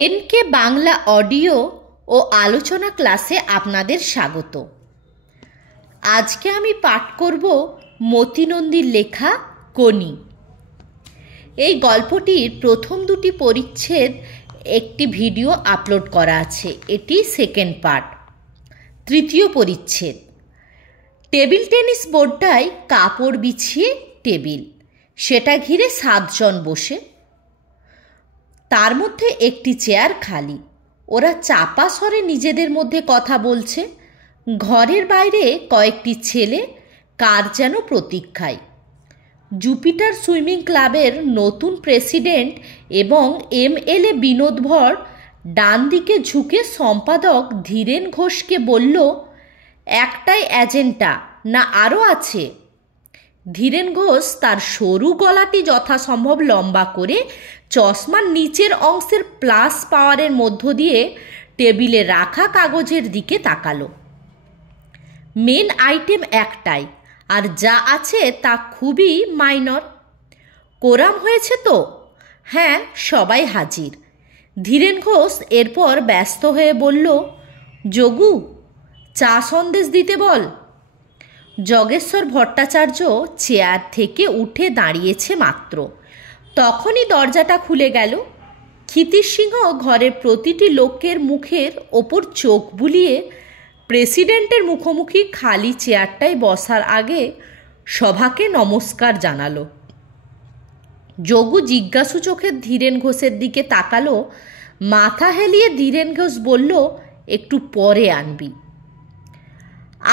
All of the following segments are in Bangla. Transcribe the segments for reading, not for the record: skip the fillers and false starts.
এনকে বাংলা অডিও ও আলোচনা ক্লাসে আপনাদের স্বাগত। আজকে আমি পাঠ করব মতি নন্দীর লেখা কনি। এই গল্পটির প্রথম দুটি পরিচ্ছেদ একটি ভিডিও আপলোড করা আছে, এটি সেকেন্ড পার্ট। তৃতীয় পরিচ্ছেদ, টেবিল টেনিস বোর্ডটায় কাপড় বিছিয়ে টেবিল, সেটা ঘিরে 7 জন বসে, তার মধ্যে একটি চেয়ার খালি। ওরা চাপা স্বরে নিজেদের মধ্যে কথা বলছে। ঘরের বাইরে কয়েকটি ছেলে কার যেন প্রতীক্ষায়। জুপিটার সুইমিং ক্লাবের নতুন প্রেসিডেন্ট এবং এমএলএ বিনোদ ভর ডান দিকে ঝুঁকে সম্পাদক ধীরেন ঘোষকে বলল, একটাই এজেন্ডা না আরও আছে? ধীরেন ঘোষ তার সরু গলাটি যথাসম্ভব লম্বা করে চশমার নিচের অংশের প্লাস পাওয়ারের মধ্য দিয়ে টেবিলে রাখা কাগজের দিকে তাকালো। মেন আইটেম একটাই, আর যা আছে তা খুবই মাইনর। কোরাম হয়েছে তো? হ্যাঁ, সবাই হাজির। ধীরেন ঘোষ এরপর ব্যস্ত হয়ে বলল, যোগু, চা সন্দেশ দিতে বল। জগেশ্বর ভট্টাচার্য চেয়ার থেকে উঠে দাঁড়িয়েছে মাত্র, তখনই দরজাটা খুলে গেল। ক্ষিতিশ সিংহ ঘরের প্রতিটি লোকের মুখের ওপর চোখ বুলিয়ে প্রেসিডেন্টের মুখোমুখি খালি চেয়ারটায় বসার আগে সভাকে নমস্কার জানালো। যোগু জিজ্ঞাসু চোখে ধীরেন ঘোষের দিকে তাকালো। মাথা হেলিয়ে ধীরেন ঘোষ বলল, একটু পরে আনবি।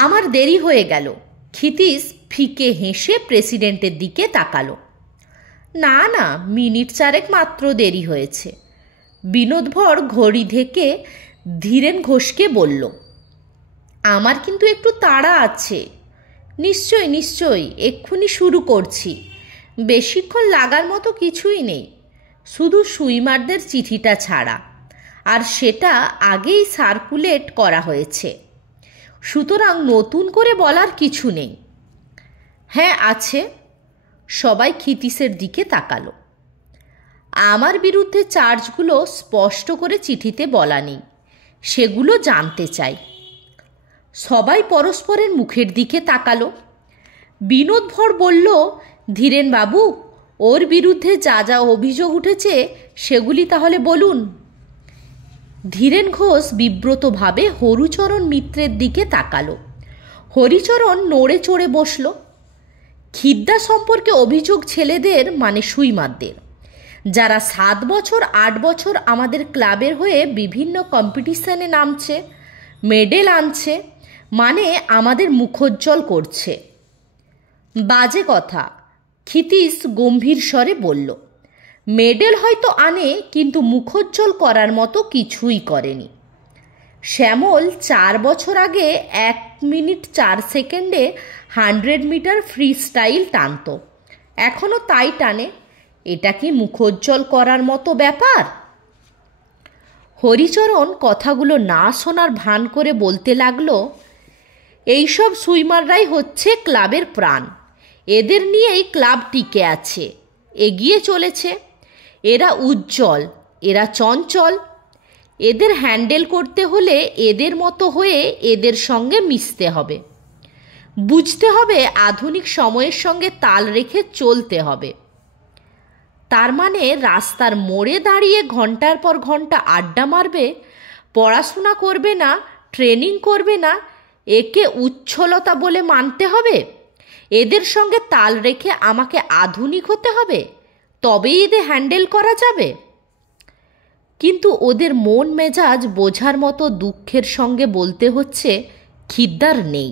আমার দেরি হয়ে গেল। ক্ষিতিশ ফিকে হেসে প্রেসিডেন্টের দিকে তাকালো। না না, মিনিট 4 মাত্র দেরি হয়েছে। বিনোদ ভর ঘড়ি দেখে ধীরেন ঘোষকে বলল, আমার কিন্তু একটু তাড়া আছে। নিশ্চয়ই নিশ্চয়ই, এক্ষুনি শুরু করছি। বেশিক্ষণ লাগার মতো কিছুই নেই, শুধু সুইমারদের চিঠিটা ছাড়া, আর সেটা আগেই সার্কুলেট করা হয়েছে, সুতরাং নতুন করে বলার কিছু নেই। হ্যাঁ আছে। সবাই ক্ষিতিশের দিকে তাকালো। আমার বিরুদ্ধে চার্জগুলো স্পষ্ট করে চিঠিতে বলা নেই, সেগুলো জানতে চাই। সবাই পরস্পরের মুখের দিকে তাকালো। বিনোদ ভর বলল, ধীরেন বাবু, ওর বিরুদ্ধে যা যা অভিযোগ উঠেছে সেগুলি তাহলে বলুন। ধীরেন ঘোষ বিব্রতভাবে হরিচরণ মিত্রের দিকে তাকালো। হরিচরণ নড়ে চড়ে বসল। খিদ্দা সম্পর্কে অভিযোগ ছেলেদের, মানে সুইমারদের, যারা 7 বছর 8 বছর আমাদের ক্লাবের হয়ে বিভিন্ন কম্পিটিশনে নামছে, মেডেল আনছে, মানে আমাদের মুখোজ্জ্বল করছে। বাজে কথা, ক্ষিতিশ গম্ভীর স্বরে বলল। মেডেল হয়তো আনে, কিন্তু মুখোজ্জ্বল করার মতো কিছুই করেনি। শ্যামল 4 বছর আগে 1 মিনিট 4 সেকেন্ডে 100 মিটার ফ্রি স্টাইল টানত, এখনও তাই টানে। এটা কি মুখোজ্জ্বল করার মতো ব্যাপার? হরিচরণ কথাগুলো না শোনার ভান করে বলতে লাগলো, এইসব সুইমাররাই হচ্ছে ক্লাবের প্রাণ। এদের নিয়েই ক্লাব টিকে আছে, এগিয়ে চলেছে। এরা উজ্জ্বল, এরা চঞ্চল। এদের হ্যান্ডেল করতে হলে এদের মতো হয়ে এদের সঙ্গে মিশতে হবে, বুঝতে হবে, আধুনিক সময়ের সঙ্গে তাল রেখে চলতে হবে। তার মানে রাস্তার মোড়ে দাঁড়িয়ে ঘন্টার পর ঘন্টা আড্ডা মারবে, পড়াশোনা করবে না, ট্রেনিং করবে না, একে উচ্ছলতা বলে মানতে হবে? এদের সঙ্গে তাল রেখে আমাকে আধুনিক হতে হবে, তবেই এদের হ্যান্ডেল করা যাবে? কিন্তু ওদের মন মেজাজ বোঝার মতো দুঃখের সঙ্গে বলতে হচ্ছে, খিদ্দার নেই।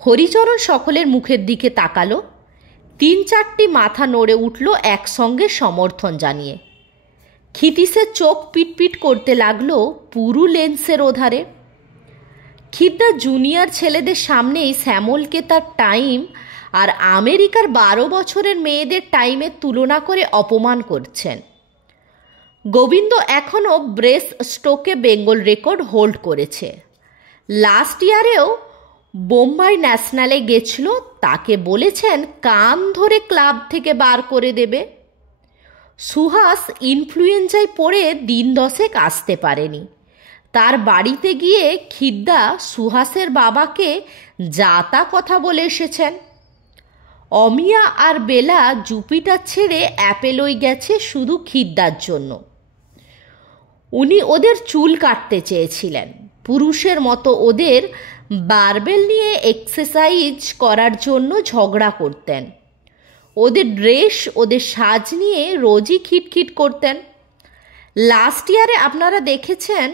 হরিচরণ সকলের মুখের দিকে তাকালো। 3-4টি মাথা নড়ে উঠল একসঙ্গে সমর্থন জানিয়ে। ক্ষিতিশের চোখ পিটপিট করতে লাগলো পুরু লেন্সের ওধারে। খিদ্দা জুনিয়র ছেলেদের সামনেই শ্যামলকে তার টাইম আর আমেরিকার 12 বছরের মেয়েদের টাইমের তুলনা করে অপমান করছেন। গোবিন্দ এখনও ব্রেস্ট স্ট্রোকে বেঙ্গল রেকর্ড হোল্ড করেছে। লাস্ট ইয়ারেও বোম্বাই ন্যাশনালে গেছিল, তাকে বলেছেন কান ধরে ক্লাব থেকে বার করে দেবে। সুহাস ইনফ্লুয়েঞ্জায় পড়ে দিন 10 আসতে পারেনি। তার বাড়িতে গিয়ে খিদ্দা সুহাসের বাবাকে যা তা কথা বলে এসেছেন। অমিয়া আর বেলা জুপিটার ছেড়ে অ্যাপেলোয় গেছে শুধু খিদ্দার জন্য। উনি ওদের চুল কাটতে চেয়েছিলেন, পুরুষের মতো ওদের বারবেল নিয়ে এক্সারসাইজ করার জন্য ঝগড়া করতেন। ওদের ড্রেস, ওদের সাজ নিয়ে রোজই খিটখিট করতেন। লাস্ট ইয়ারে আপনারা দেখেছেন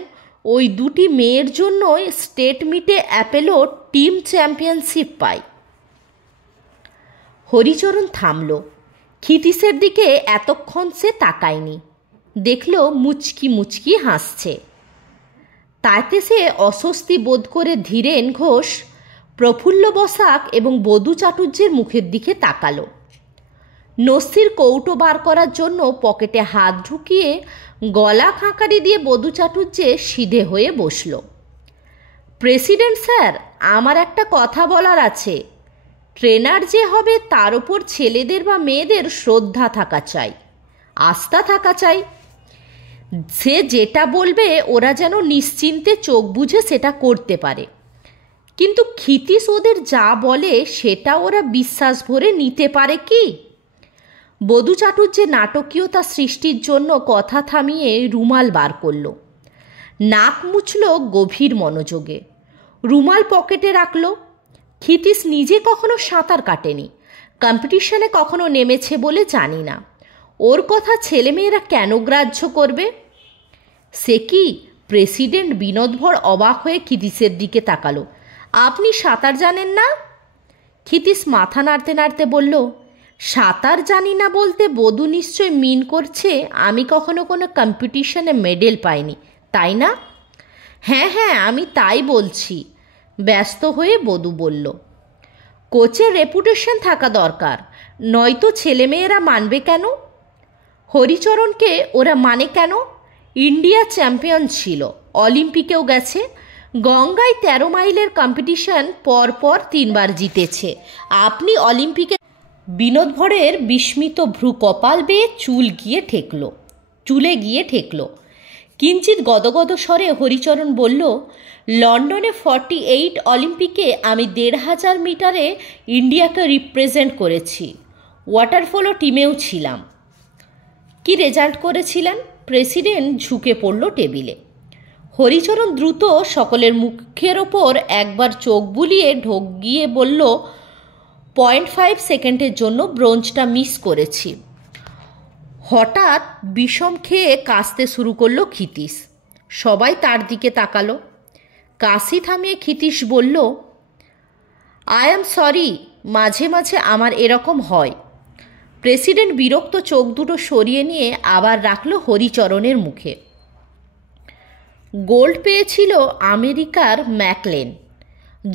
ওই দুটি মেয়ের জন্যই স্টেট মিটে অ্যাপেলো টিম চ্যাম্পিয়নশিপ পায়। হরিচরণ থামল। ক্ষিতীশের দিকে এতক্ষণ সে তাকায়নি। দেখল মুচকি মুচকি হাসছে। তাতে সে অস্বস্তি বোধ করে ধীরেন ঘোষ, প্রফুল্ল বসাক এবং বধূ চাটুর্যের মুখের দিকে তাকালো। নস্যির কৌটো বার করার জন্য পকেটে হাত ঢুকিয়ে গলা খাঁকারি দিয়ে বধূ চাটুর্যে সিধে হয়ে বসল। প্রেসিডেন্ট স্যার, আমার একটা কথা বলার আছে। ট্রেনার যে হবে তার ওপর ছেলেদের বা মেয়েদের শ্রদ্ধা থাকা চাই, আস্থা থাকা চাই। সে যেটা বলবে ওরা যেন নিশ্চিন্তে চোখ বুঝে সেটা করতে পারে। কিন্তু ক্ষিতীশ ওদের যা বলে সেটা ওরা বিশ্বাস ভরে নিতে পারে কি? বধূ চাটুর্যের নাটকীয়তা সৃষ্টির জন্য কথা থামিয়ে রুমাল বার করল। নাক মুছল গভীর মনোযোগে, রুমাল পকেটে রাখল। ক্ষিতীশ নিজে কখনো সাঁতার কাটেনি, কম্পিটিশনে কখনো নেমেছে বলে জানি না। ওর কথা ছেলেমেয়েরা কেন গ্রাহ্য করবে? সে কি? প্রেসিডেন্ট বিনোদভর অবাক হয়ে ক্ষিতীশের দিকে তাকালো। আপনি সাঁতার জানেন না? ক্ষিতীশ মাথা নাড়তে নাড়তে বলল, সাঁতার জানি না বলতে বধূ নিশ্চয় মিন করছে আমি কখনো কোনো কম্পিটিশনে মেডেল পাইনি, তাই না? হ্যাঁ হ্যাঁ, আমি তাই বলছি, ব্যস্ত হয়ে বধূ বলল। কোচের রেপুটেশন থাকা দরকার, নয়তো ছেলেমেয়েরা মানবে কেন? হরিচরণকে ওরা মানে কেন? ইন্ডিয়া চ্যাম্পিয়ন ছিল, অলিম্পিকেও গেছে, গঙ্গায় 13 মাইলের কম্পিটিশন পরপর 3 বার জিতেছে। আপনি অলিম্পিকে? বিনোদভরের বিস্মিত ভ্রু কপাল বেয়ে চুলে গিয়ে ঠেকল। কিঞ্চিত গদগদ স্বরে হরিচরণ বলল, লন্ডনে 48 অলিম্পিকে আমি 1500 মিটারে ইন্ডিয়াকে রিপ্রেজেন্ট করেছি, ওয়াটারফলো টিমেও ছিলাম। কি রেজাল্ট করেছিলেন? প্রেসিডেন্ট ঝুঁকে পড়ল টেবিলে। হরিচরণ দ্রুত সকলের মুখের ওপর একবার চোখ বুলিয়ে ঢোক গিয়ে বলল, 0.5 সেকেন্ডের জন্য ব্রোঞ্জটা মিস করেছি। হঠাৎ বিষম খেয়ে কাশতে শুরু করলো ক্ষিতীশ। সবাই তার দিকে তাকালো। কাশি থামিয়ে ক্ষিতীশ বলল, আই অ্যাম সরি, মাঝে মাঝে আমার এরকম হয়। প্রেসিডেন্ট বিরক্ত চোখ দুটো সরিয়ে নিয়ে আবার রাখল হরিচরণের মুখে। গোল্ড পেয়েছিল আমেরিকার ম্যাকলেন।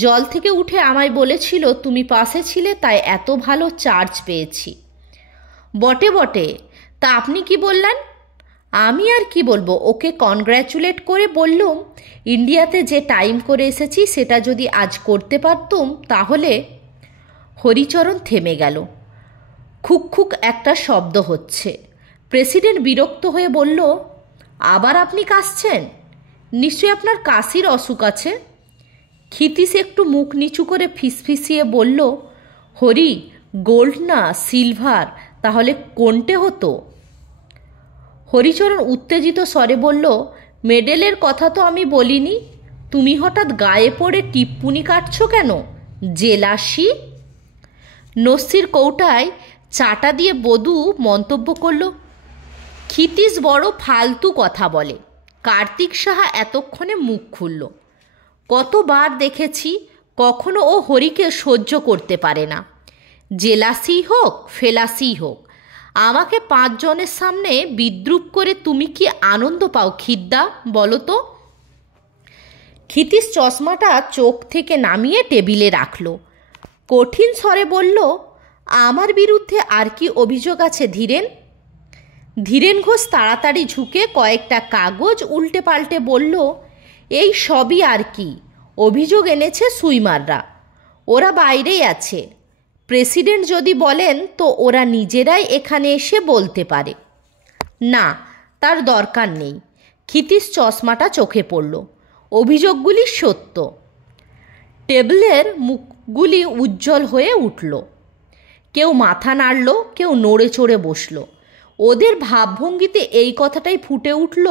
জল থেকে উঠে আমায় বলেছিল তুমি পাশে ছিলে, তাই এত ভালো চার্জ পেয়েছি। বটে বটে, তা আপনি কি বললেন? আমি আর কি বলবো, ওকে কনগ্র্যাচুলেট করে বললুম ইন্ডিয়াতে যে টাইম করে এসেছি সেটা যদি আজ করতে পারতুম তাহলে। হরিচরণ থেমে গেল। খুক খুক একটা শব্দ হচ্ছে। প্রেসিডেন্ট বিরক্ত হয়ে বলল, আবার আপনি কাশছেন? নিশ্চয়ই আপনার কাশির অসুখ আছে। ক্ষিতীশ একটু মুখ নিচু করে ফিসফিসিয়ে বলল, হরি, গোল্ড না সিলভার, তাহলে কোনটে হতো? হরিচরণ উত্তেজিত স্বরে বলল, মেডেলের কথা তো আমি বলিনি। তুমি হঠাৎ গায়ে পড়ে টিপ্পুনি কাটছো কেন? জেলাসি। নস্যির কৌটায় চাটা দিয়ে বধূ মন্তব্য করল, ক্ষিতীশ বড় ফালতু কথা বলে। কার্তিক সাহা এতক্ষণে মুখ খুলল। কতবার দেখেছি, কখনো ও হরিকে সহ্য করতে পারে না। জেলাসি হোক ফেলাসি হোক, আমাকে 5 জনের সামনে বিদ্রূপ করে তুমি কি আনন্দ পাও খিদ্দা, বলো তো? ক্ষিতীশ চশমাটা চোখ থেকে নামিয়ে টেবিলে রাখল। কঠিন স্বরে বলল, আমার বিরুদ্ধে আর কি অভিযোগ আছে ধীরেন? ধীরেন ঘোষ তাড়াতাড়ি ঝুঁকে কয়েকটা কাগজ উল্টে পাল্টে বলল, এই সবই আর কি। অভিযোগ এনেছে সুইমাররা, ওরা বাইরেই আছে। প্রেসিডেন্ট যদি বলেন তো ওরা নিজেরাই এখানে এসে বলতে পারে। না, তার দরকার নেই। ক্ষিতীশ চশমাটা চোখে পড়ল। অভিযোগগুলি সত্য। টেবিলের মুখগুলি উজ্জ্বল হয়ে উঠল। কেউ মাথা নাড়ল, কেউ নড়ে চড়ে বসল। ওদের ভাবভঙ্গিতে এই কথাটাই ফুটে উঠল,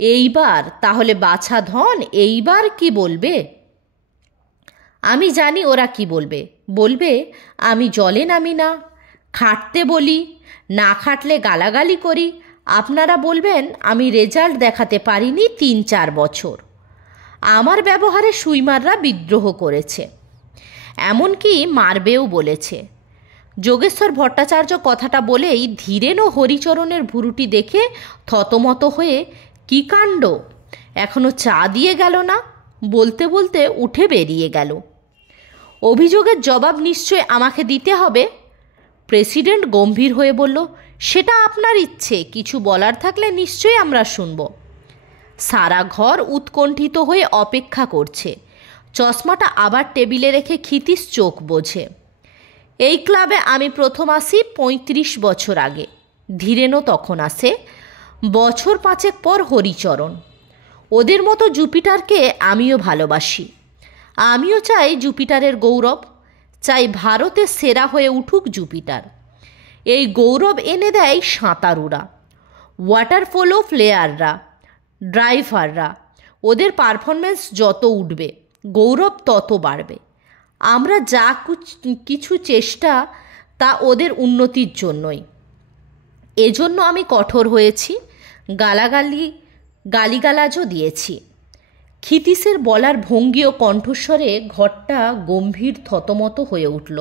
এইবার তাহলে বাছা ধন এইবার কি বলবে? আমি জানি ওরা কি বলবে। বলবে আমি জলে নামি না, খাটতে বলি, না খাটলে গালাগালি করি। আপনারা বলবেন আমি রেজাল্ট দেখাতে পারিনি 3-4 বছর। আমার ব্যবহারে সুইমাররা বিদ্রোহ করেছে, এমনকি মারবেও বলেছে। যোগেশ্বর ভট্টাচার্য কথাটা বলেই ধীরেন ও হরিচরণের ভুরুটি দেখে থতমত হয়ে, কী কাণ্ড, এখনো চা দিয়ে গেল না, বলতে বলতে উঠে বেরিয়ে গেল। অভিযোগের জবাব নিশ্চয় আমাকে দিতে হবে। প্রেসিডেন্ট গম্ভীর হয়ে বলল, সেটা আপনার ইচ্ছে, কিছু বলার থাকলে নিশ্চয়ই আমরা শুনব। সারা ঘর উৎকণ্ঠিত হয়ে অপেক্ষা করছে। চশমাটা আবার টেবিলে রেখে ক্ষিতীশ চোখ বোঝে। এই ক্লাবে আমি প্রথম আসি 35 বছর আগে। ধীরেনও তখন আসে। বছর 5 পর হরিচরণ। ওদের মতো জুপিটারকে আমিও ভালোবাসি। আমিও চাই জুপিটারের গৌরব, চাই ভারতের সেরা হয়ে উঠুক জুপিটার। এই গৌরব এনে দেয় সাঁতারুরা, ওয়াটার পোলো প্লেয়াররা, ড্রাইভাররা। ওদের পারফরমেন্স যত উঠবে গৌরব তত বাড়বে। আমরা যা কিছু চেষ্টা তা ওদের উন্নতির জন্যই। এজন্য আমি কঠোর হয়েছি, গালিগালাজও দিয়েছি। ক্ষিতীশের বলার ভঙ্গি ও কণ্ঠস্বরে ঘরটা গম্ভীর থতমত হয়ে উঠল।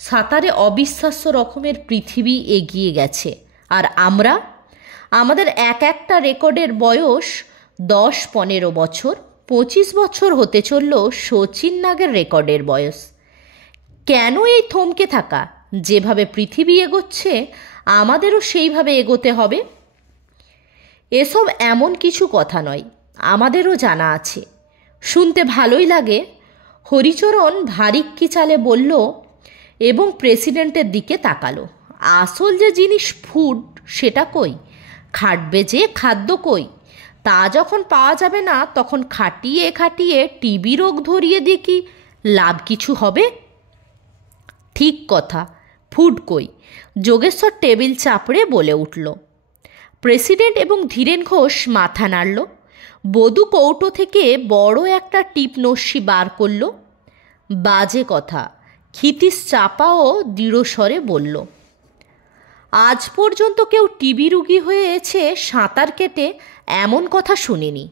সাঁতারে অবিশ্বাস্য রকমের পৃথিবী এগিয়ে গেছে, আর আমাদের একটা রেকর্ডের বয়স 10-15 বছর। 25 বছর হতে চলল শচীন নাগের রেকর্ডের বয়স। কেন এই থমকে থাকা? যেভাবে পৃথিবী এগোচ্ছে আমাদেরও সেইভাবে এগোতে হবে। এসব এমন কিছু কথা নয়, আমাদেরও জানা আছে। শুনতে ভালোই লাগে। হরিচরণ ভারিক্কি চালে বলল এবং প্রেসিডেন্টের দিকে তাকালো। আসল যে জিনিস ফুড, সেটা কই? খাটবে যে খাদ্য কই? তা যখন পাওয়া যাবে না, তখন খাটিয়ে খাটিয়ে টিবি রোগ ধরিয়ে দিয়ে কি লাভ কিছু হবে? ঠিক কথা, ফুড কই? যোগেশ্বর টেবিল চাপড়ে বলে উঠল। প্রেসিডেন্ট এবং ধীরেন ঘোষ মাথা নাড়ল। বধূ কৌটো থেকে বড় একটা টিপ নস্যি বার করল। বাজে কথা, ক্ষিতীশ চাপা ও দৃঢ়স্বরে বলল। আজ পর্যন্ত কেউ টিবি রোগী হয়েছে সাঁতার কেটে, এমন কথা শুনিনি।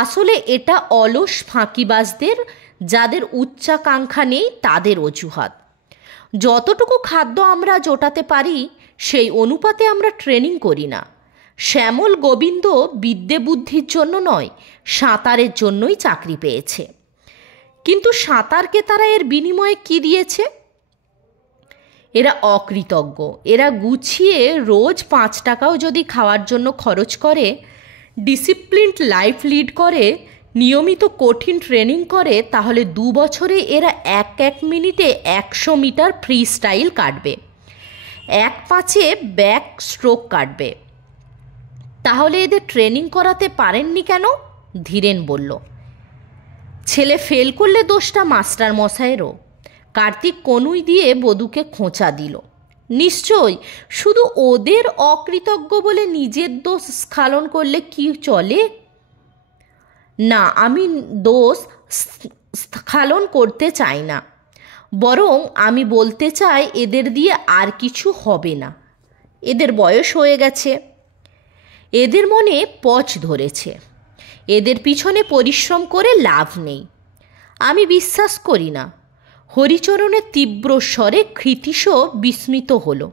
আসলে এটা অলস ফাঁকিবাজদের, যাদের উচ্চাকাঙ্ক্ষা নেই, তাদের অজুহাত। যতটুকু খাদ্য আমরা জোটাতে পারি সেই অনুপাতে আমরা ট্রেনিং করি না। শ্যামল গোবিন্দ বিদ্যে বুদ্ধির জন্য নয়, সাঁতারের জন্যই চাকরি পেয়েছে। কিন্তু সাঁতারকে তারা এর বিনিময়ে কি দিয়েছে? এরা অকৃতজ্ঞ। এরা গুছিয়ে রোজ 5 টাকাও যদি খাওয়ার জন্য খরচ করে, ডিসিপ্লিনড লাইফ লিড করে, নিয়মিত কঠিন ট্রেনিং করে, তাহলে 2 বছরে এরা 1 মিনিটে 100 মিটার ফ্রি স্টাইল কাটবে, 1/5 ব্যাক স্ট্রোক কাটবে। তাহলে এদের ট্রেনিং করাতে পারেননি কেন? ধীরেন বলল। ছেলে ফেল করলে দোষটা মাস্টার মশাইয়েরও। কার্তিক কনুই দিয়ে বধূকে খোঁচা দিল। নিশ্চয়, শুধু ওদের অকৃতজ্ঞ বলে নিজের দোষ স্খলন করলে কি চলে? না, আমি দোষ স্খলন করতে চাই না, বরং আমি বলতে চাই এদের দিয়ে আর কিছু হবে না। এদের বয়স হয়ে গেছে, এদের মনে পচ ধরেছে, এদের পিছনে পরিশ্রম করে লাভ নেই। আমি বিশ্বাস করি না। হরিচরণের তীব্র স্বরে ক্ষিতীশও বিস্মিত হলো।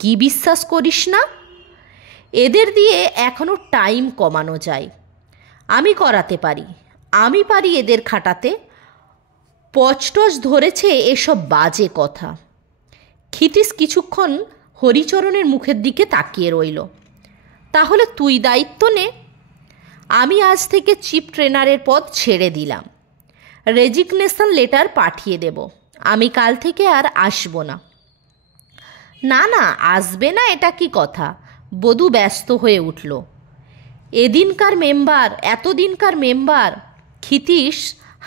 কি বিশ্বাস করিস না? এদের দিয়ে এখনো টাইম কমানো যায়। আমি করাতে পারি, আমি পারি এদের খাটাতে। পচটচ ধরেছে এসব বাজে কথা। ক্ষিতীশ কিছুক্ষণ হরিচরণের মুখের দিকে তাকিয়ে রইল। তাহলে তুই দায়িত্ব নে। আমি আজ থেকে চিফ ট্রেনারের পদ ছেড়ে দিলাম। রেজিগনেশন লেটার পাঠিয়ে দেব। আমি কাল থেকে আর আসব না। না না, আসবে না এটা কি কথা? বধূ ব্যস্ত হয়ে উঠল। এতদিনকার মেম্বার। ক্ষিতীশ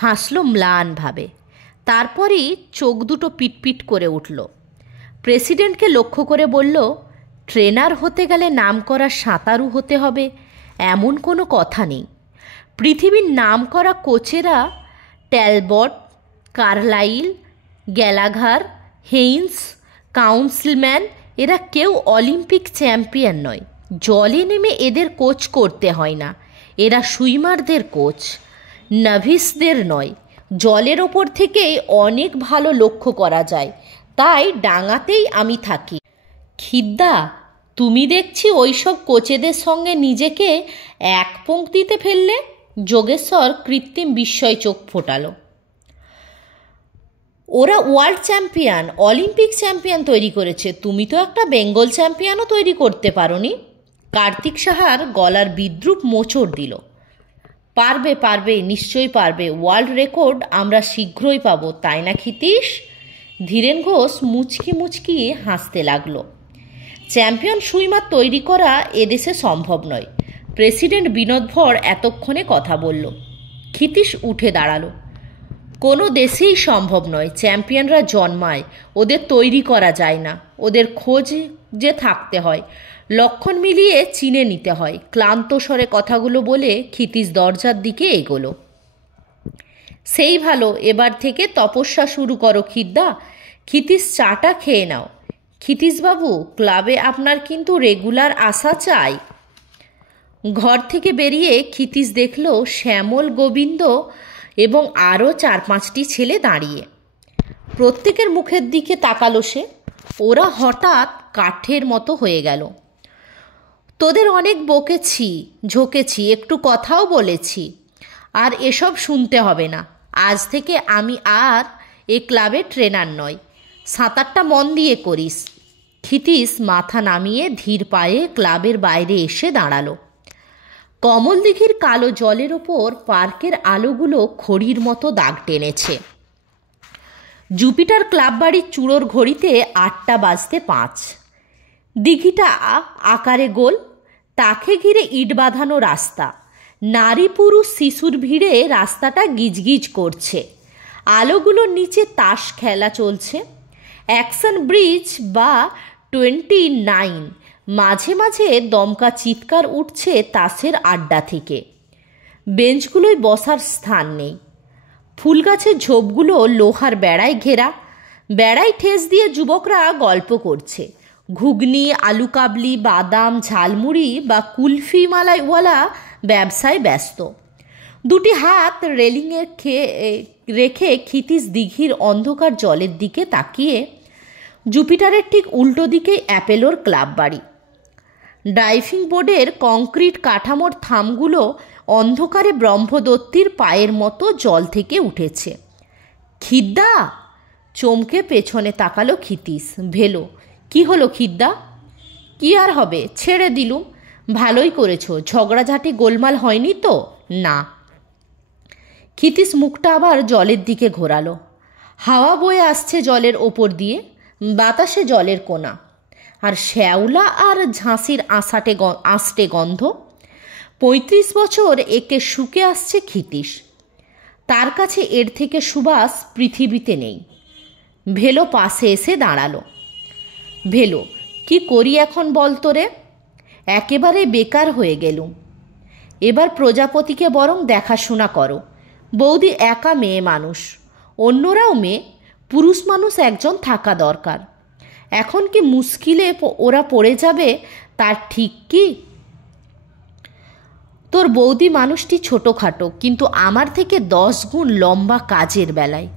হাসল ম্লানভাবে। তারপরই চোখ দুটো পিটপিট করে উঠল। প্রেসিডেন্টকে লক্ষ্য করে বলল, ট্রেনার হতে গেলে নামকরা সাঁতারু হতে হবে এমন কোনো কথা নেই। পৃথিবীর নামকরা কোচেরা ট্যালবট, কার্লাইল, গ্যালাঘার, হেইন্স, কাউন্সিলম্যান এরা কেউ অলিম্পিক চ্যাম্পিয়ন নয়। জলে নেমে এদের কোচ করতে হয় না। এরা সুইমারদের কোচ, নাভিসদের নয়। জলের ওপর থেকেই অনেক ভালো লক্ষ্য করা যায়, তাই ডাঙাতেই আমি থাকি। খিদ্দা, তুমি দেখছি ওইসব কোচেদের সঙ্গে নিজেকে এক পংক্তিতে ফেললে। যোগেশ্বর কৃত্রিম বিস্ময় চোখ ফোটালো। ওরা ওয়ার্ল্ড চ্যাম্পিয়ন, অলিম্পিক চ্যাম্পিয়ন তৈরি করেছে, তুমি তো একটা বেঙ্গল চ্যাম্পিয়নও তৈরি করতে পারোনি। কার্তিক সাহার গলার বিদ্রূপ মোচড় দিল। পারবে, নিশ্চয়ই পারবে। ওয়ার্ল্ড রেকর্ড আমরা শীঘ্রই পাবো, তাই না ক্ষিতীশ? ধীরেন ঘোষ মুচকি হাসতে লাগলো। চ্যাম্পিয়ন সুইমার তৈরি করা এদেশে সম্ভব নয়। প্রেসিডেন্ট বিনোদ ভর এতক্ষণে কথা বলল। ক্ষিতীশ উঠে দাঁড়ালো। কোনো দেশেই সম্ভব নয়। চ্যাম্পিয়নরা জন্মায়, ওদের তৈরি করা যায় না। ওদের খোঁজ যে থাকতে হয়, লক্ষণ মিলিয়ে চিনে নিতে হয়। ক্লান্ত স্বরে কথাগুলো বলে ক্ষিতীশ দরজার দিকে এগোলো। সেই ভালো, এবার থেকে তপস্যা শুরু করো খিদ্দা। ক্ষিতীশ, চাটা খেয়ে নাও। ক্ষিতীশবাবু, ক্লাবে আপনার কিন্তু রেগুলার আসা চাই। ঘর থেকে বেরিয়ে ক্ষিতীশ দেখল শ্যামল, গোবিন্দ এবং আরও 4-5টি ছেলে দাঁড়িয়ে। প্রত্যেকের মুখের দিকে তাকালো সে। ওরা হঠাৎ কাঠের মতো হয়ে গেল। তোদের অনেক বকেছি, ঝোঁকেছি, একটু কথাও বলেছি, আর এসব শুনতে হবে না। আজ থেকে আমি আর এ ক্লাবে ট্রেনার নয়। সাঁতারটা মন দিয়ে করিস। ক্ষিতীশ মাথা নামিয়ে ধীর পায়ে ক্লাবের বাইরে এসে দাঁড়ালো। কমলদিঘির কালো জলের ওপর পার্কের আলোগুলো খড়ির মতো দাগ টেনেছে। জুপিটার ক্লাব বাড়ির চূড়োর ঘড়িতে 8:05। দিঘিটা আকারে গোল, তাকে ঘিরে ইট বাঁধানো রাস্তা। নারী পুরুষ শিশুর ভিড়ে রাস্তাটা গিজগিজ করছে। আলোগুলোর নিচে তাস খেলা চলছে। অ্যাকশন ব্রিজ বা 29। মাঝে মাঝে দমকা চিৎকার উঠছে তাসের আড্ডা থেকে। বেঞ্চগুলোয় বসার স্থান নেই। ফুল গাছের ঝোপগুলো লোহার বেড়ায় ঘেরা। বেড়ায় ঠেস দিয়ে যুবকরা গল্প করছে। ঘুগনি, আলু কাবলি, বাদাম, ঝালমুড়ি বা কুলফি মালাইওয়ালা ব্যবসায় ব্যস্ত। দুটি হাত রেলিংয়ে রেখে ক্ষিতীশ দিঘির অন্ধকার জলের দিকে তাকিয়ে। জুপিটারের ঠিক উল্টো দিকেই অ্যাপেলোর ক্লাব বাড়ি। ড্রাইভিং বোর্ডের কংক্রিট কাঠামোর থামগুলো অন্ধকারে ব্রহ্মদত্তির পায়ের মতো জল থেকে উঠেছে। খিদ্দা, চমকে পেছনে তাকালো ক্ষিতীশ। ভেলো, কি হলো খিদ্দা? কি আর হবে, ছেড়ে দিলুম। ভালোই করেছ। ঝগড়াঝাটি গোলমাল হয়নি তো? না। ক্ষিতীশ মুখটা আবার জলের দিকে ঘোরালো। হাওয়া বয়ে আসছে জলের ওপর দিয়ে, বাতাসে জলের কোনা, আর শ্যাওলা আর ঝাঁসির আঁশটে গন্ধ। 35 বছর একে শুকে আসছে ক্ষিতীশ। তার কাছে এর থেকে সুবাস পৃথিবীতে নেই। ভেলো পাশে এসে দাঁড়ালো। ভেলো, কি করি এখন বল তো রে? একেবারে বেকার হয়ে গেলুম। এবার প্রজাপতিকে বরং দেখাশোনা করো। বৌদি একা মেয়ে মানুষ, অন্যরাও মেয়ে, পুরুষ মানুষ একজন থাকা দরকার। এখন কি মুশকিলে ওরা পড়ে যাবে তার ঠিক কি? তোর বৌদি মানুষটি ছোটোখাটো, কিন্তু আমার থেকে 10 গুণ লম্বা কাজের বেলায়।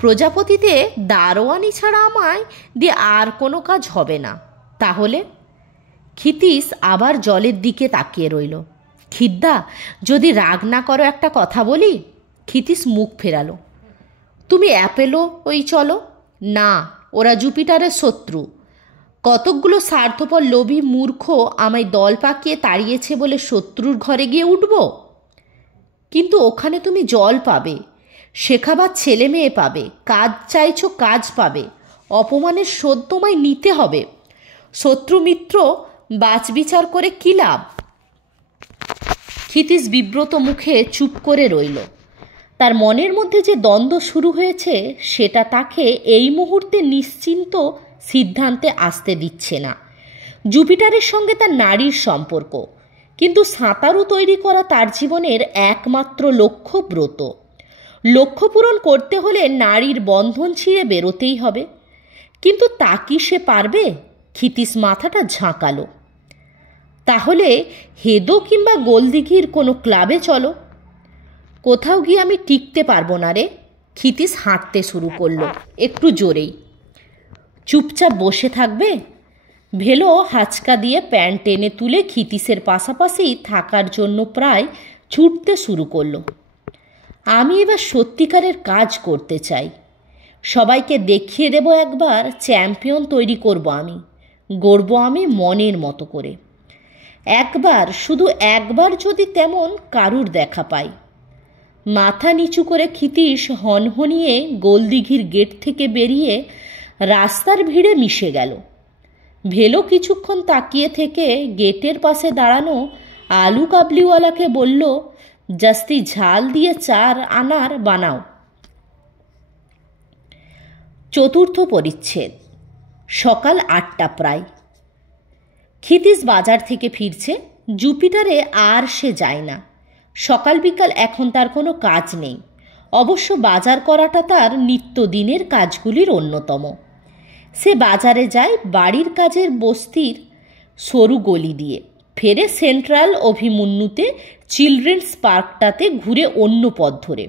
প্রজাপতিতে দারোয়ানি ছাড়া আমায় দিয়ে আর কোনো কাজ হবে না। তাহলে? ক্ষিতীশ আবার জলের দিকে তাকিয়ে রইল। খিদ্দা, যদি রাগ না করো একটা কথা বলি। ক্ষিতীশ মুখ ফেরালো। তুমি অ্যাপেলো ওই চলো না, ওরা জুপিটারের শত্রু। কতকগুলো স্বার্থপর লোভী মূর্খ আমায় দল পাকিয়ে তাড়িয়েছে বলে শত্রুর ঘরে গিয়ে উঠব? কিন্তু ওখানে তুমি জল পাবে, শেখাবার ছেলে মেয়ে পাবে, কাজ চাইছো কাজ পাবে, অপমানের শোধ তোমায় নিতে হবে। শত্রু মিত্র বাছবিচার করে কী লাভ? ক্ষিতীশ বিব্রত মুখে চুপ করে রইল। তার মনের মধ্যে যে দ্বন্দ্ব শুরু হয়েছে সেটা তাকে এই মুহূর্তে নিশ্চিন্ত সিদ্ধান্তে আসতে দিচ্ছে না। জুপিটারের সঙ্গে তার নারীর সম্পর্ক, কিন্তু সাঁতারু তৈরি করা তার জীবনের একমাত্র লক্ষ্য ব্রত। লক্ষ্য পূরণ করতে হলে নারীর বন্ধন ছিঁড়ে বেরোতেই হবে। কিন্তু তা কি সে পারবে? ক্ষিতীশ মাথাটা ঝাঁকালো। তাহলে হেদো কিংবা গোলদিঘির কোনো ক্লাবে চলো। কোথাও গিয়ে আমি টিকতে পারবো না রে। ক্ষিতীশ হাঁটতে শুরু করলো, একটু জোরেই। চুপচাপ বসে থাকবে? ভেলো হাঁচকা দিয়ে প্যান্ট টেনে তুলে ক্ষিতীশের পাশাপাশি থাকার জন্য প্রায় ছুটতে শুরু করলো। আমি এবার সত্যিকারের কাজ করতে চাই। সবাইকে দেখিয়ে দেব একবার চ্যাম্পিয়ন তৈরি করব আমি, গড়ব আমি মনের মতো করে। একবার, শুধু একবার যদি তেমন কারুর দেখা পাই। মাথা নিচু করে ক্ষিতীশ হনহনিয়ে গোলদিঘির গেট থেকে বেরিয়ে রাস্তার ভিড়ে মিশে গেল। ভেলো কিছুক্ষণ তাকিয়ে থেকে গেটের পাশে দাঁড়ানো আলু কাবলিওয়ালাকে বলল, জাস্তি ঝাল দিয়ে 4 আনার বানাও। চতুর্থ পরিচ্ছেদ। সকাল 8টা প্রায়। ক্ষিতীশ বাজার থেকে ফিরছে। জুপিটারে আর সে যায় না। সকাল বিকাল এখন তার কোনো কাজ নেই। অবশ্য বাজার করাটা তার নিত্যদিনের কাজগুলির অন্যতম। সে বাজারে যায় বাড়ির কাজের বস্তির সরু গলি দিয়ে, ফেরে সেন্ট্রাল অভিমন্যুতে চিলড্রেন্স পার্কটাতে ঘুরে অন্য পথ ধরে।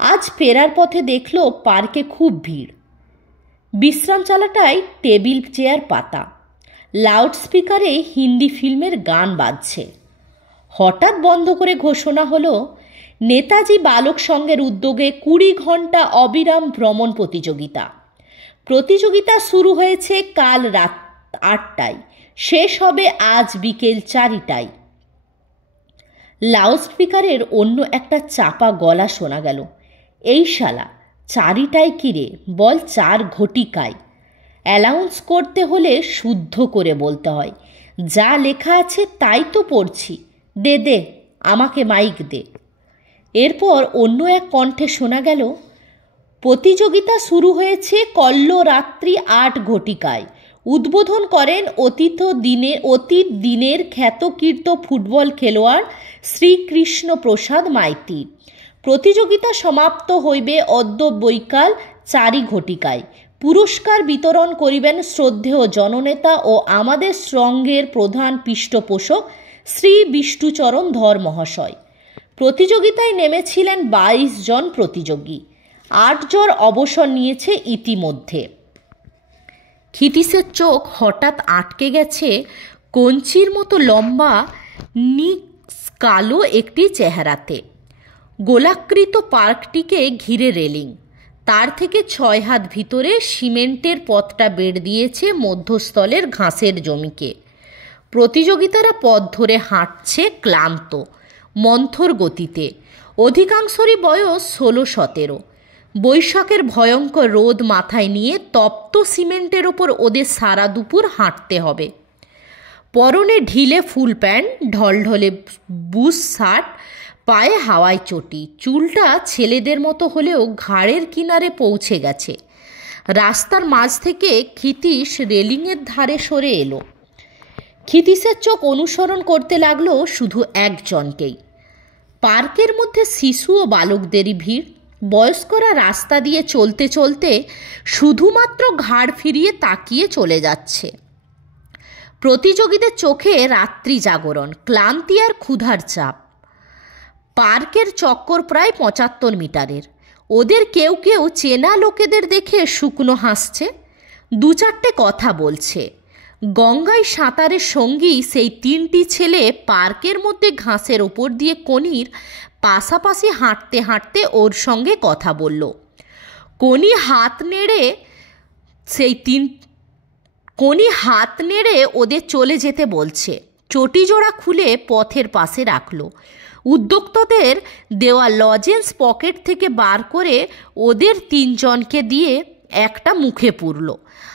আজ ফেরার পথে দেখল পার্কে খুব ভিড়। বিশ্রামশালাটায় টেবিল চেয়ার পাতা, লাউডস্পিকারে হিন্দি ফিল্মের গান বাজছে। হঠাৎ বন্ধ করে ঘোষণা হলো, নেতাজি বালক সংঘের উদ্যোগে 20 ঘন্টা অবিরাম ভ্রমণ প্রতিযোগিতা। প্রতিযোগিতা শুরু হয়েছে কাল রাত 8টায়, শেষ হবে আজ বিকেল 4টায়। লাউডস্পিকারের অন্য একটা চাপা গলা শোনা গেল, এই শালা 4টায় কিরে, বল 4 ঘটিকায়। অ্যালাউন্স করতে হলে শুদ্ধ করে বলতে হয়। যা লেখা আছে তাই তো পড়ছি, দে দে আমাকে মাইক দে। এরপর অন্য এক কণ্ঠে শোনা গেল, প্রতিযোগিতা শুরু হয়েছে কল্য রাত্রি 8 ঘটিকায়। উদ্বোধন করেন অতীত দিনের খ্যাতকীর্ত ফুটবল খেলোয়াড় শ্রীকৃষ্ণ প্রসাদ মাইতি। প্রতিযোগিতা সমাপ্ত হইবে অদ্য বৈকাল 4 ঘটিকায়। পুরস্কার বিতরণ করিবেন শ্রদ্ধেয় জননেতা ও আমাদের সংঘের প্রধান পৃষ্ঠপোষক শ্রী বিষ্ণুচরণ ধর মহাশয়। প্রতিযোগিতায় নেমেছিলেন 22 জন প্রতিযোগী। 8 জন অবসর নিয়েছে ইতিমধ্যে। ক্ষিতীশের চোখ হঠাৎ আটকে গেছে কঞ্চির মতো লম্বা কালো একটি চেহারাতে। গোলাকৃত পার্কটিকে ঘিরে রেলিং, তার থেকে 6 হাত ভিতরে সিমেন্টের পথটা বেড় দিয়েছে মধ্যস্থলের ঘাসের জমিকে। প্রতিযোগিতারা পথ ধরে হাঁটছে ক্লান্ত, মন্থর গতিতে। অধিকাংশরই বয়স 16-17। বৈশাখের ভয়ঙ্কর রোদ মাথায় নিয়ে তপ্ত সিমেন্টের ওপর ওদের সারা দুপুর হাঁটতে হবে। পরনে ঢিলে ফুল প্যান্ট, ঢলঢলে বুশ শার্ট, পায়ে হাওয়াই চটি। চুলটা ছেলেদের মতো হলেও ঘাড়ের কিনারে পৌঁছে গেছে। রাস্তার মাঝ থেকে ক্ষিতীশ রেলিংয়ের ধারে সরে এলো। ক্ষিতীশের চোখ অনুসরণ করতে লাগলো শুধু একজনকেই। পার্কের মধ্যে শিশু ও বালকদেরই ভিড়। বয়স্করা রাস্তা দিয়ে চলতে চলতে শুধুমাত্র ঘাড় ফিরিয়ে তাকিয়ে চলে যাচ্ছে। প্রতিযোগীদের চোখে রাত্রি জাগরণ, ক্লান্তি আর ক্ষুধার চাপ। পার্কের চক্কর প্রায় 75 মিটারের। ওদের কেউ কেউ চেনা লোকেদের দেখে শুকনো হাসছে, 2-4টে কথা বলছে। গঙ্গায় সাঁতারের সঙ্গী সেই 3টি ছেলে পার্কের মধ্যে ঘাসের ওপর দিয়ে কনির পাশাপাশি হাঁটতে হাঁটতে ওর সঙ্গে কথা বলল। কনি হাত নেড়ে ওদের চলে যেতে বলছে। চটি জোড়া খুলে পথের পাশে রাখলো। উদ্যোক্তাদের দেওয়া লজেন্স পকেট থেকে বার করে ওদের 3 জনকে দিয়ে একটা মুখে পুরল।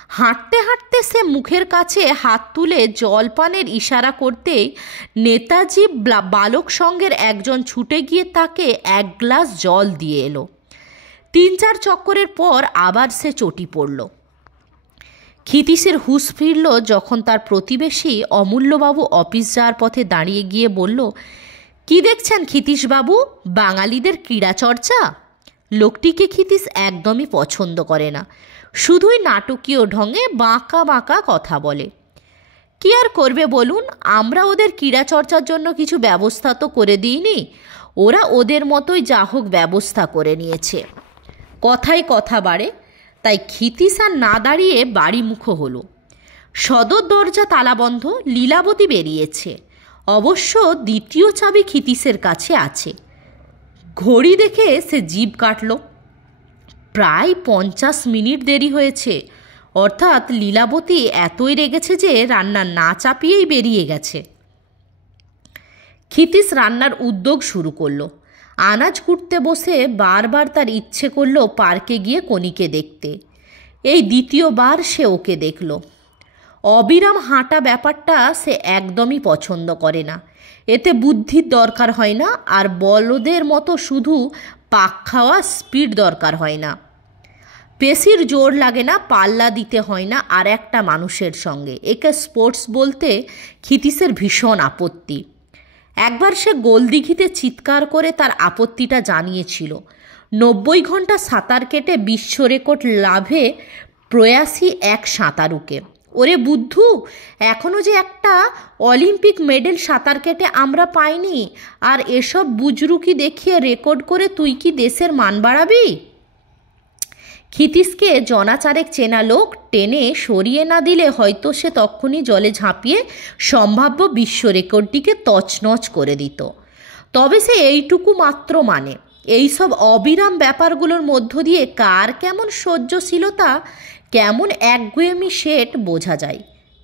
হাঁটতে হাঁটতে সে মুখের কাছে হাত তুলে জলপানের ইশারা করতেই নেতাজি বালক সঙ্গের একজন ছুটে গিয়ে তাকে এক গ্লাস জল দিয়ে এলো। 3-4 চক্করের পর আবার সে চটি পড়ল। ক্ষিতীশের হুঁশ ফিরল যখন তার প্রতিবেশী অমূল্যবাবু অফিস যাওয়ার পথে দাঁড়িয়ে গিয়ে বলল, কি দেখছেন ক্ষিতীশবাবু, বাঙালিদের ক্রীড়াচর্চা? লোকটিকে ক্ষিতীশ একদমই পছন্দ করে না, শুধুই নাটকীয় ঢঙে বাঁকা বাঁকা কথা বলে। কি আর করবে বলুন, আমরা ওদের ক্রীড়াচর্চার জন্য কিছু ব্যবস্থা তো করে দিইনি, ওরা ওদের মতোই যা হোক ব্যবস্থা করে নিয়েছে। কথায় কথা বাড়ে, তাই ক্ষিতীশ আর না দাঁড়িয়ে বাড়িমুখো হলো। সদর দরজা তালাবন্ধ, লীলাবতী বেরিয়েছে। অবশ্য দ্বিতীয় চাবি ক্ষিতীশের কাছে আছে। ঘড়ি দেখে সে জিভ কাটল। প্রায় 50 মিনিট দেরি হয়েছে, অর্থাৎ লীলাবতী এতই রেগেছে যে রান্না না চাপিয়েই বেরিয়ে গেছে। ক্ষিতীশ রান্নার উদ্যোগ শুরু করলো। আনাজ কুটতে বসে বারবার তার ইচ্ছে করলো পার্কে গিয়ে কনিকে দেখতে। এই দ্বিতীয়বার সে ওকে দেখল। অবিরাম হাঁটা ব্যাপারটা সে একদমই পছন্দ করে না। এতে বুদ্ধির দরকার হয় না, আর বলদের মতো শুধু পাক খাওয়া স্পিড দরকার হয় না। পেশির জোর লাগে না, পাল্লা দিতে হয় না আর একটা মানুষের সঙ্গে। একে স্পোর্টস বলতে ক্ষিতীশের ভীষণ আপত্তি। একবার সে গোলদিঘিতে চিৎকার করে তার আপত্তিটা জানিয়েছিল। 90 ঘন্টা সাঁতার কেটে বিশ্ব রেকর্ড লাভে প্রয়াসী এক সাঁতারুকে। ওরে বুদ্ধু, এখনও যে একটা অলিম্পিক মেডেল সাঁতার কেটে আমরা পাইনি, আর এসব বুজরুকি দেখিয়ে রেকর্ড করে তুই কি দেশের মান বাড়াবি? ক্ষিতীশকে জনাচারেক চেনা লোক টেনে সরিয়ে না দিলে হয়তো সে তক্ষুনি জলে ঝাঁপিয়ে সম্ভাব্য বিশ্ব রেকর্ডটিকে তছনছ করে দিত। তবে সে এইটুকু মাত্র মানে, এইসব অবিরাম ব্যাপারগুলোর মধ্য দিয়ে কার কেমন সহ্যশীলতা, কেমন একগুয়েমি সেট বোঝা যায়।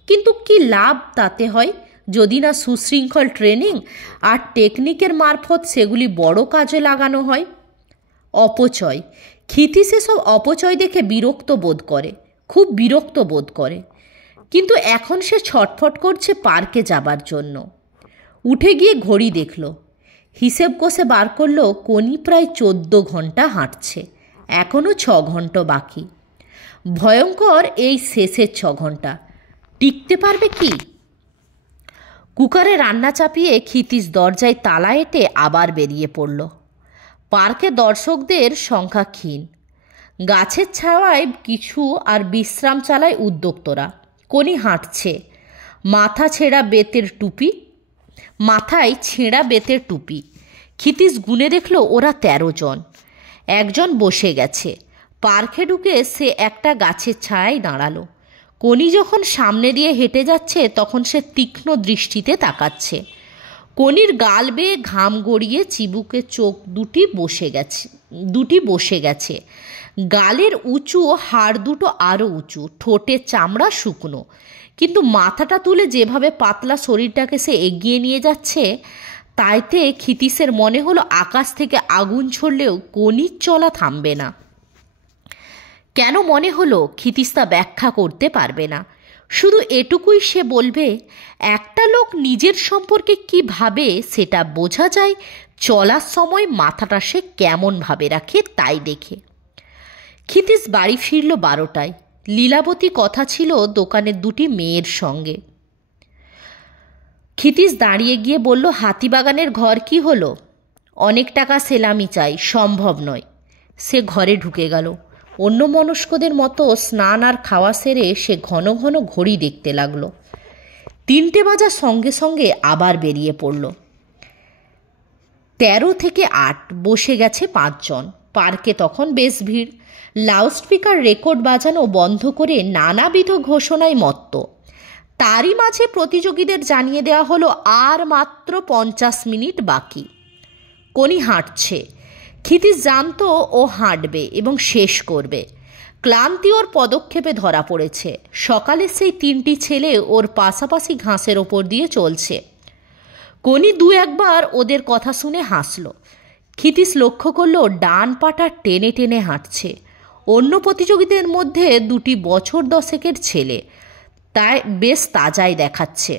কিন্তু কি লাভ তাতে হয়, যদি না সুশৃঙ্খল ট্রেনিং আর টেকনিকের মারফত সেগুলি বড় কাজে লাগানো হয়। অপচয়। ক্ষিতীশ সব অপচয় দেখে বিরক্ত বোধ করে, খুব বিরক্ত বোধ করে। কিন্তু এখন সে ছটফট করছে পার্কে যাবার জন্য। উঠে গিয়ে ঘড়ি দেখল, হিসেব কষে বার করল কনি প্রায় 14 ঘন্টা হাঁটছে, এখনও 6 ঘন্টা বাকি। ভয়ঙ্কর এই শেষের 6 ঘন্টা, টিকতে পারবে কি? কুকারে রান্না চাপিয়ে ক্ষিতীশ দরজায় তালা এঁটে আবার বেরিয়ে পড়ল। পার্কে দর্শকদের সংখ্যা ক্ষীণ। গাছের ছায়ায় কিছু আর বিশ্রাম চালায় উদ্যোক্তরা। কনি হাঁটছে, মাথায় ছেঁড়া বেতের টুপি। ক্ষিতীশ গুনে দেখল ওরা 13 জন। একজন বসে গেছে। পার্কে ঢুকে সে একটা গাছের ছায়ায় দাঁড়ালো। কনি যখন সামনে দিয়ে হেঁটে যাচ্ছে তখন সে তীক্ষ্ণ দৃষ্টিতে তাকাচ্ছে। কনির গাল বেয়ে ঘাম গড়িয়ে চিবুকে চোখ দুটি বসে গেছে। গালের উঁচু হাড় দুটো আরও উঁচু, ঠোঁটের চামড়া শুকনো। কিন্তু মাথাটা তুলে যেভাবে পাতলা শরীরটাকে সে এগিয়ে নিয়ে যাচ্ছে, তাইতে ক্ষিতীশের মনে হলো আকাশ থেকে আগুন ছড়লেও কনির চলা থামবে না। কেন মনে হলো ক্ষিতীশ তা ব্যাখ্যা করতে পারবে না। শুধু এটুকুই সে বলবে, একটা লোক নিজের সম্পর্কে কি ভাবে সেটা বোঝা যায় চলার সময় মাথাটা সে কেমনভাবে রাখে তাই দেখে। ক্ষিতীশ বাড়ি ফিরল 12টায়। লীলাবতী কথা ছিল দোকানের 2টি মেয়ের সঙ্গে। ক্ষিতীশ দাঁড়িয়ে গিয়ে বলল, হাতিবাগানের ঘর কি হলো? অনেক টাকা সেলামি চাই, সম্ভব নয়। সে ঘরে ঢুকে গেল। অন্যমনস্কদের মতো স্নান আর খাওয়া সেরে সে ঘন ঘন ঘড়ি দেখতে লাগলো। 3টে বাজার সঙ্গে সঙ্গে আবার বেরিয়ে পড়ল। 13 থেকে 8 বসে গেছে 5 জন। পার্কে তখন বেশ ভিড়। লাউডস্পিকার রেকর্ড বাজানো বন্ধ করে নানাবিধ ঘোষণায় মত্ত। তারই মাঝে প্রতিযোগীদের জানিয়ে দেওয়া হলো আর মাত্র 50 মিনিট বাকি। কনি হাঁটছে। ক্ষিতীশ জানতো ও হাঁটবে এবং শেষ করবে। ক্লান্তি ওর পদক্ষেপে ধরা পড়েছে। সকালে সেই 3টি ছেলে ওর পাশাপাশি ঘাসের ওপর দিয়ে চলছে। কনি 2-1বার ওদের কথা শুনে হাসল। ক্ষিতীশ লক্ষ্য করল ডান পাটা টেনে টেনে হাঁটছে। অন্য প্রতিযোগীদের মধ্যে 2টি বছর 10-এর ছেলে, তাই বেশ তাজাই দেখাচ্ছে।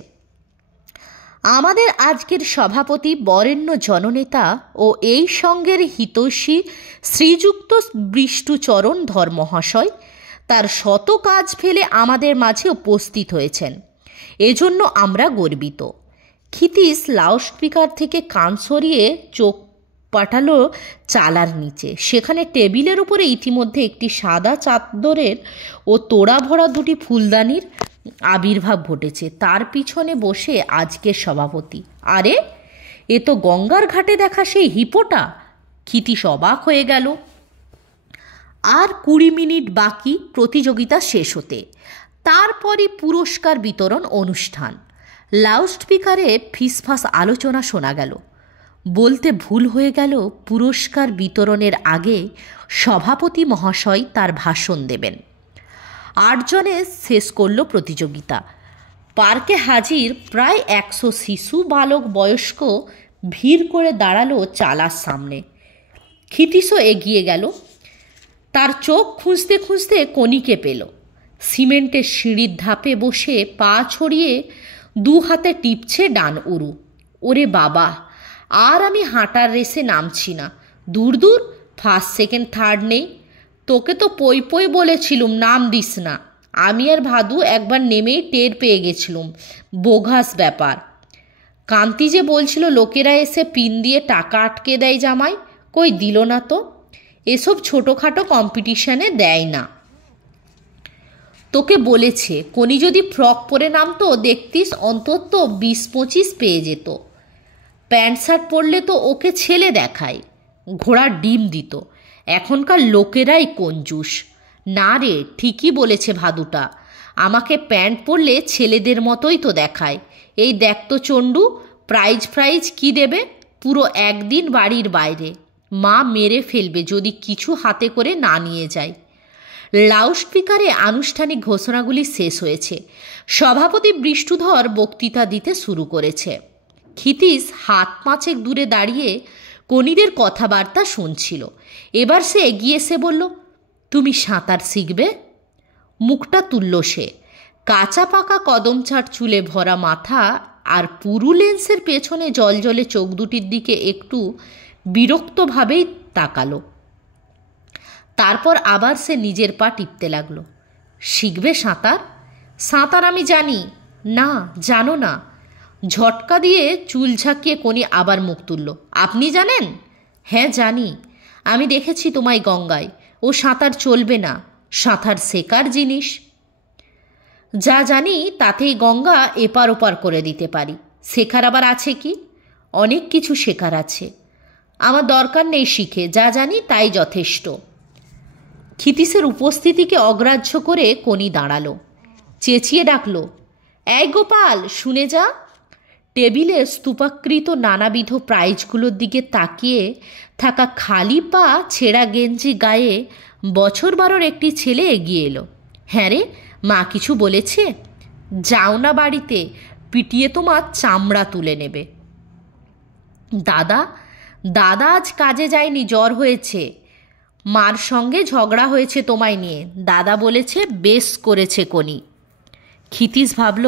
আমাদের আজকের সভাপতি বরেণ্য জননেতা ও এই সঙ্গের হিতৈষী শ্রীযুক্ত বিষ্টুচরণ ধর মহাশয় তার শত কাজ ফেলে আমাদের মাঝে উপস্থিত হয়েছেন, এজন্য আমরা গর্বিত। ক্ষিতীশ লাউডস্পিকার থেকে কান সরিয়ে চোখ পাঠালো চালার নিচে। সেখানে টেবিলের উপরে ইতিমধ্যে একটি সাদা চাদরের ও তোড়া ভরা 2টি ফুলদানির আবির্ভাব ঘটেছে। তার পিছনে বসে আজকের সভাপতি। আরে, এ তো গঙ্গার ঘাটে দেখা সেই হিপোটা। ক্ষিতীশ অবাক হয়ে গেল। আর 20 মিনিট বাকি প্রতিযোগিতা শেষ হতে, তারপরই পুরস্কার বিতরণ অনুষ্ঠান। লাউডস্পিকারে ফিসফাস আলোচনা শোনা গেল। বলতে ভুল হয়ে গেল, পুরস্কার বিতরণের আগে সভাপতি মহাশয় তার ভাষণ দেবেন। 8 জনে শেষ করল প্রতিযোগিতা। পার্কে হাজির প্রায় 100 শিশু বালক বয়স্ক ভিড় করে দাঁড়ালো চালার সামনে। ক্ষিতীশও এগিয়ে গেল। তার চোখ খুঁজতে খুঁজতে কনিকে পেল। সিমেন্টের সিঁড়ির ধাপে বসে পা ছড়িয়ে 2 হাতে টিপছে ডান উরু। ওরে বাবা, আর আমি হাঁটার রেসে নামছি না। দূর দূর, ফার্স্ট সেকেন্ড থার্ড নেই। তোকে তো পই পই বলেছিলুম নাম দিস না। আমি আর ভাদু একবার নেমেই টের পেয়ে গেছিলুম বোঘাস ব্যাপার। কান্তি যে বলছিল লোকেরা এসে পিন দিয়ে টাকা আটকে দেয় জামাই, কই দিল না তো। এসব ছোটোখাটো কম্পিটিশানে দেয় না। তোকে বলেছে কোনি যদি ফ্রক পরে নামতো দেখতিস অন্তত 20-25 পেয়ে যেত। প্যান্ট শার্ট পরলে তো ওকে ছেলে দেখায়, ঘোড়ার ডিম দিত। এখনকার লোকেরাই কঞ্জুস। না রে, ঠিকই বলেছে ভাদুটা। আমাকে প্যান্ট পরলে ছেলেদের মতোই তো দেখায়। এই দেখ তো চণ্ডু, প্রাইজ কি দেবে? পুরো একদিন বাড়ির বাইরে। মা মেরে ফেলবে যদি কিছু হাতে করে না নিয়ে যায়। লাউডস্পিকারে আনুষ্ঠানিক ঘোষণাগুলি শেষ হয়েছে। সভাপতি বিষ্টুধর বক্তৃতা দিতে শুরু করেছে। ক্ষিতীশ হাত 5 দূরে দাঁড়িয়ে কনিদের কথাবার্তা শুনছিল। এবার সে এগিয়ে এসে বলল, তুমি সাঁতার শিখবে? মুখটা তুলল সে। কাঁচা পাকা কদমছাট চুলে ভরা মাথা আর পুরু লেন্সের পেছনে জলজলে চোখ দুটির দিকে একটু বিরক্তভাবেই তাকালো। তারপর আবার সে নিজের পা টিপতে লাগলো। শিখবে সাঁতার? সাঁতার আমি জানি না। জানো না? ঝটকা দিয়ে চুল ঝাঁকিয়ে কোনি আবার মুখ তুলল। আপনি জানেন? হ্যাঁ জানি, আমি দেখেছি তোমায় গঙ্গায়। ও সাঁতার চলবে না, সাঁতার শেখার জিনিস। যা জানি তাতেই গঙ্গা এপার ওপার করে দিতে পারি। শেখার আবার আছে কি? অনেক কিছু শেখার আছে। আমার দরকার নেই শিখে, যা জানি তাই যথেষ্ট। ক্ষিতীশের উপস্থিতিকে অগ্রাহ্য করে কোনি দাঁড়ালো। চেঁচিয়ে ডাকলো, এই গোপাল, শুনে যা। টেবিলে স্তূপাকৃত নানাবিধ প্রাইজগুলোর দিকে তাকিয়ে থাকা খালি পা ছেঁড়া গেঞ্জি গায়ে বছর 12-র একটি ছেলে এগিয়ে এলো। হ্যাঁ রে, মা কিছু বলেছে? যাও না বাড়িতে, পিটিয়ে তোমার চামড়া তুলে নেবে। দাদা আজ কাজে যায়নি, জ্বর হয়েছে। মার সঙ্গে ঝগড়া হয়েছে তোমায় নিয়ে। দাদা বলেছে বেশ করেছে কোনি। ক্ষিতীশ ভাবল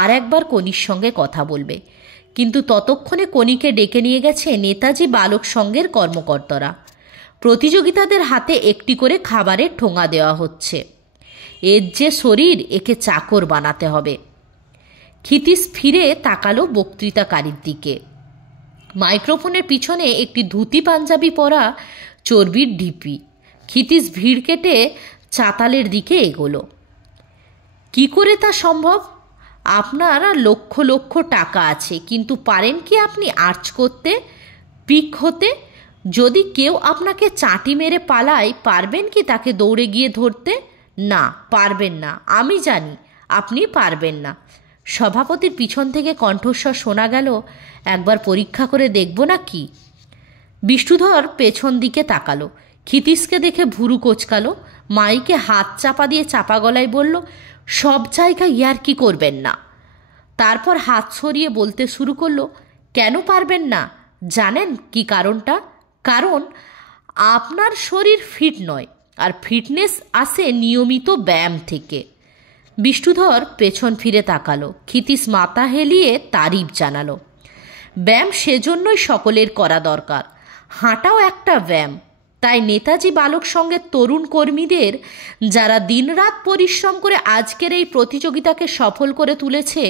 আর একবার কোনির সঙ্গে কথা বলবে, কিন্তু ততক্ষণে কোনিকে ডেকে নিয়ে গেছে নেতাজি বালক সংঘের কর্মকর্তারা। প্রতিযোগিতাদের হাতে একটি করে খাবারের ঠোঙা দেওয়া হচ্ছে। এর যে শরীর, একে চাকর বানাতে হবে। ক্ষিতীশ ফিরে তাকালো বক্তৃতাকারীর দিকে। মাইক্রোফোনের পিছনে একটি ধুতি পাঞ্জাবি পরা চর্বির ঢিপি। ক্ষিতীশ ভিড় কেটে চাতালের দিকে এগোলো। কি করে তা সম্ভব? আপনার লক্ষ লক্ষ টাকা আছে, কিন্তু পারেন কি আপনি আর্চ করতে, পিক হতে? যদি কেউ আপনাকে চাটি মেরে পালায়, পারবেন কি তাকে দৌড়ে গিয়ে ধরতে? না, পারবেন না। আমি জানি আপনি পারবেন না। সভাপতির পিছন থেকে কণ্ঠস্বর শোনা গেল, একবার পরীক্ষা করে দেখব না কি? বিষ্টুধর পেছন দিকে তাকালো। ক্ষিতীশকে দেখে ভুরু কোচকালো। মাইকে হাত চাপা দিয়ে চাপা গলায় বলল, সব জায়গায় ইয়ার্কি করবেন না। তারপর হাত সরিয়ে বলতে শুরু করলো, কেন পারবেন না জানেন কি কারণটা? কারণ আপনার শরীর ফিট নয়। আর ফিটনেস আসে নিয়মিত ব্যায়াম থেকে। বিষ্ণুধর পেছন ফিরে তাকালো। ক্ষিতীশ মাথা হেলিয়ে তারিফ জানালো। ব্যায়াম সেজন্যই সকলের করা দরকার। হাঁটাও একটা ব্যায়াম। তাই নেতাজি বালক সংঘের তরুণ কর্মীদের, যারা দিনরাত পরিশ্রম করে আজকের এই প্রতিযোগিতাকে সফল করে তুলেছে,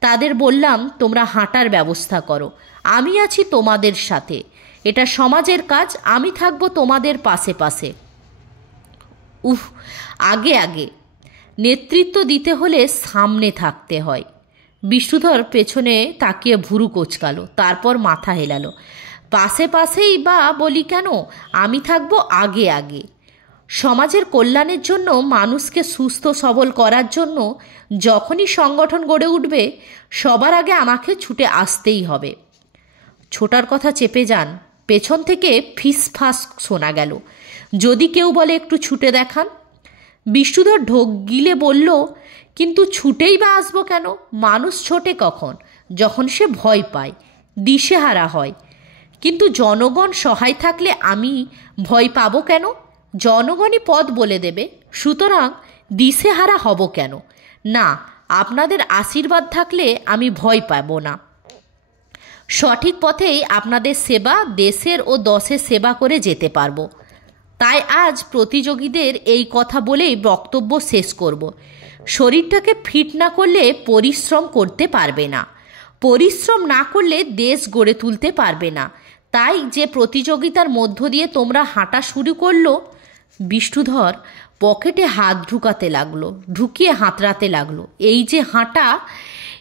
তাদের বললাম, তোমরা হাঁটার ব্যবস্থা করো। আমি আছি তোমাদের সাথে। এটা সমাজের কাজ। আমি থাকবো তোমাদের পাশে পাশে। আগে আগে নেতৃত্ব দিতে হলে সামনে থাকতে হয়। বিষ্ণুধর পেছনে তাকিয়ে ভুরু কোচকালো, তারপর মাথা হেলালো। পাশে পাশেই বা বলি কেন, আমি থাকবো আগে আগে। সমাজের কল্যাণের জন্য, মানুষকে সুস্থ সবল করার জন্য যখনই সংগঠন গড়ে উঠবে, সবার আগে আমাকে ছুটে আসতেই হবে। ছোটার কথা চেপে যান। পেছন থেকে ফিসফাস শোনা গেল। যদি কেউ বলে একটু ছুটে দেখান। বিষ্ণুধর ঢোক গিলে বলল, কিন্তু ছুটেই বা আসবো কেন? মানুষ ছোটে কখন? যখন সে ভয় পায়, দিশেহারা হয়। কিন্তু জনগণ সহায় থাকলে আমি ভয় পাবো কেন? জনগণই পথ বলে দেবে। সুতরাং দিশেহারা হব কেন? না, আপনাদের আশীর্বাদ থাকলে আমি ভয় পাব না। সঠিক পথেই আপনাদের সেবা, দেশের ও দশের সেবা করে যেতে পারবো। তাই আজ প্রতিযোগীদের এই কথা বলেই বক্তব্য শেষ করব। শরীরটাকে ফিট না করলে পরিশ্রম করতে পারবে না। পরিশ্রম না করলে দেশ গড়ে তুলতে পারবে না। তাই যে প্রতিযোগিতার মধ্য দিয়ে তোমরা হাঁটা শুরু করলো। বিষ্ণুধর পকেটে হাত ঢুকিয়ে হাতড়াতে লাগলো।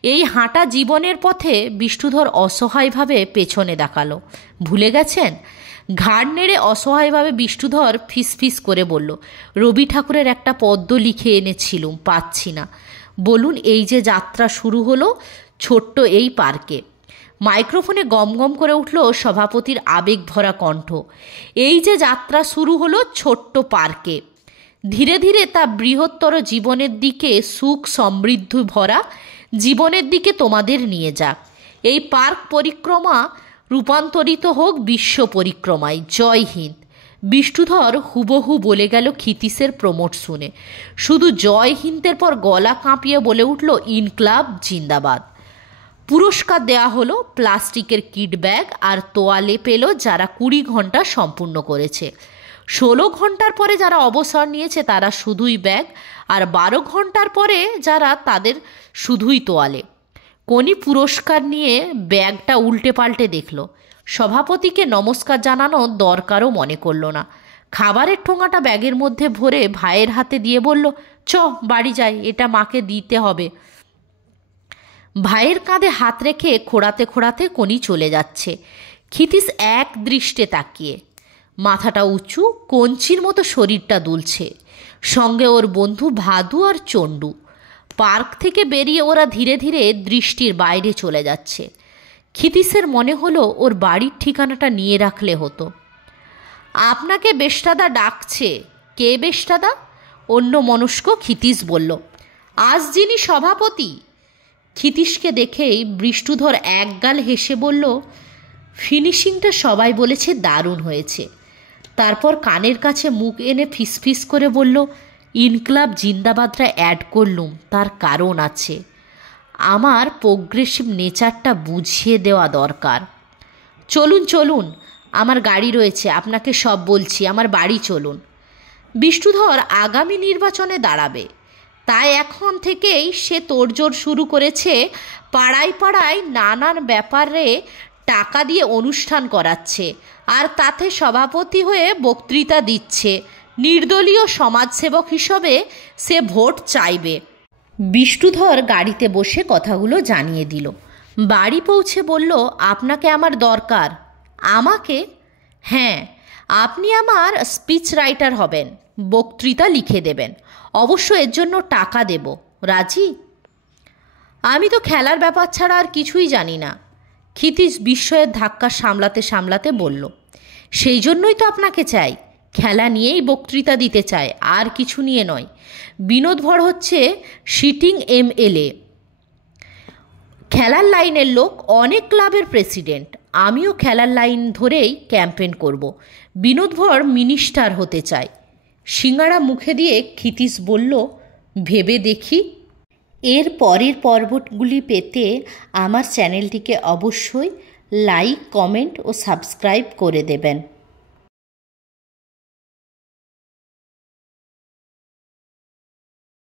এই হাঁটা জীবনের পথে। বিষ্ণুধর অসহায়ভাবে পেছনে তাকালো। ভুলে গেছেন? ঘাড় নেড়ে অসহায়ভাবে বিষ্ণুধর ফিসফিস করে বলল, রবি ঠাকুরের একটা পদ্য লিখে এনেছিলুম, পাচ্ছি না। বলুন, এই যে যাত্রা শুরু হলো ছোট্ট এই পার্কে। মাইক্রোফোনে গমগম করে উঠল সভাপতির আবেগ ভরা কণ্ঠ। এই যে যাত্রা শুরু হলো ছোট্ট পার্কে, ধীরে ধীরে তা বৃহত্তর জীবনের দিকে, সুখ সমৃদ্ধি ভরা জীবনের দিকে তোমাদের নিয়ে যাক। এই পার্ক পরিক্রমা রূপান্তরিত হোক বিশ্ব পরিক্রমায়। জয় হিন্দ। বিষ্ণুধর হুবহু বলে গেল ক্ষিতীশের প্রমোট শুনে। শুধু জয় হিন্দের পর গলা কাঁপিয়ে বলে উঠল, ইনকলাব জিন্দাবাদ। পুরস্কার দেয়া হলো। প্লাস্টিকের কিট ব্যাগ আর তোয়ালে পেল যারা 20 ঘন্টা সম্পূর্ণ করেছে। 16 ঘন্টার পরে যারা অবসর নিয়েছে তারা শুধুই ব্যাগ, আর 12 ঘন্টার পরে যারা, তাদের শুধুই তোয়ালে। কোনি পুরস্কার নিয়ে ব্যাগটা উল্টে পাল্টে দেখল। সভাপতিকে নমস্কার জানানো দরকারও মনে করল না। খাবারের ঠোঙাটা ব্যাগের মধ্যে ভরে ভাইয়ের হাতে দিয়ে বলল, বাড়ি যাই, এটা মাকে দিতে হবে। ভাইয়ের কাঁধে হাত রেখে খোঁড়াতে খোঁড়াতে কোনি চলে যাচ্ছে। ক্ষিতীশ এক দৃষ্টে তাকিয়ে, মাথাটা উঁচু, কঞ্চির মতো শরীরটা দুলছে। সঙ্গে ওর বন্ধু ভাদু আর চণ্ডু। পার্ক থেকে বেরিয়ে ওরা ধীরে ধীরে দৃষ্টির বাইরে চলে যাচ্ছে। ক্ষিতীশের মনে হলো ওর বাড়ির ঠিকানাটা নিয়ে রাখলে হতো। আপনাকে বেশটাদা ডাকছে। কে বেশটাদা? অন্য মনস্ক ক্ষিতীশ বলল, আজ যিনি সভাপতি। ক্ষিতীশকে দেখেই বিষ্ণুধর একগাল হেসে বলল, ফিনিশিংটা সবাই বলেছে দারুণ হয়েছে। তারপর কানের কাছে মুখ এনে ফিসফিস করে বলল, ইনকলাব জিন্দাবাদরা অ্যাড করলুম, তার কারণ আছে। আমার প্রোগ্রেসিভ নেচারটা বুঝিয়ে দেওয়া দরকার। চলুন, আমার গাড়ি রয়েছে, আপনাকে সব বলছি, আমার বাড়ি চলুন। বিষ্ণুধর আগামী নির্বাচনে দাঁড়াবে, তাই এখন থেকেই সে তোড়জোড় শুরু করেছে। পাড়ায় পাড়ায় নানান ব্যাপারে টাকা দিয়ে অনুষ্ঠান করাচ্ছে, আর তাতে সভাপতি হয়ে বক্তৃতা দিচ্ছে। নির্দলীয় সমাজসেবক হিসেবে সে ভোট চাইবে। বিষ্ণুধর গাড়িতে বসে কথাগুলো জানিয়ে দিল। বাড়ি পৌঁছে বলল, আপনাকে আমার দরকার। আমাকে? হ্যাঁ, আপনি আমার স্পিচ রাইটার হবেন, বক্তৃতা লিখে দেবেন। অবশ্য এর জন্য টাকা দেব। রাজি? আমি তো খেলার ব্যাপার ছাড়া আর কিছুই জানি না। ক্ষিতীশ বিস্ময়ের ধাক্কা সামলাতে সামলাতে বলল, সেই জন্যই তো আপনাকে চাই। খেলা নিয়েই বক্তৃতা দিতে চায়, আর কিছু নিয়ে নয়। বিনোদভর হচ্ছে সিটিং MLA। খেলার লাইনের লোক, অনেক ক্লাবের প্রেসিডেন্ট। আমিও খেলার লাইন ধরেই ক্যাম্পেন করব। বিনোদভর মিনিস্টার হতে চায়। সিঙ্গাড়া মুখে দিয়ে ক্ষিতীশ বলল, ভেবে দেখি। এর পরের পর্বগুলি পেতে আমার চ্যানেলটিকে অবশ্যই লাইক, কমেন্ট ও সাবস্ক্রাইব করে দেবেন।